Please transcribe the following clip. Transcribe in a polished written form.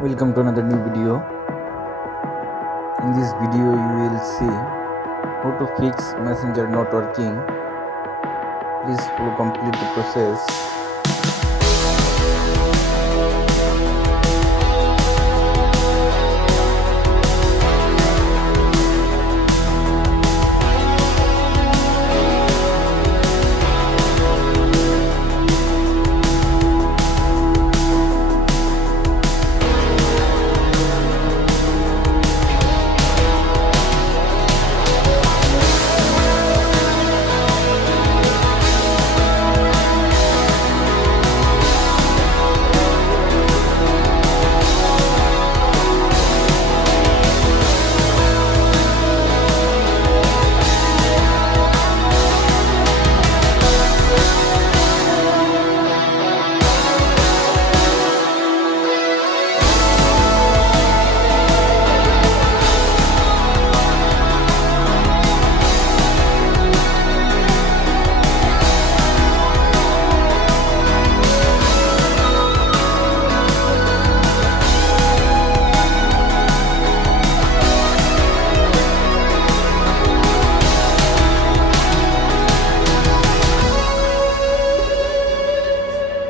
Welcome to another new video. In this video you will see how to fix Messenger not working. Please follow complete the process.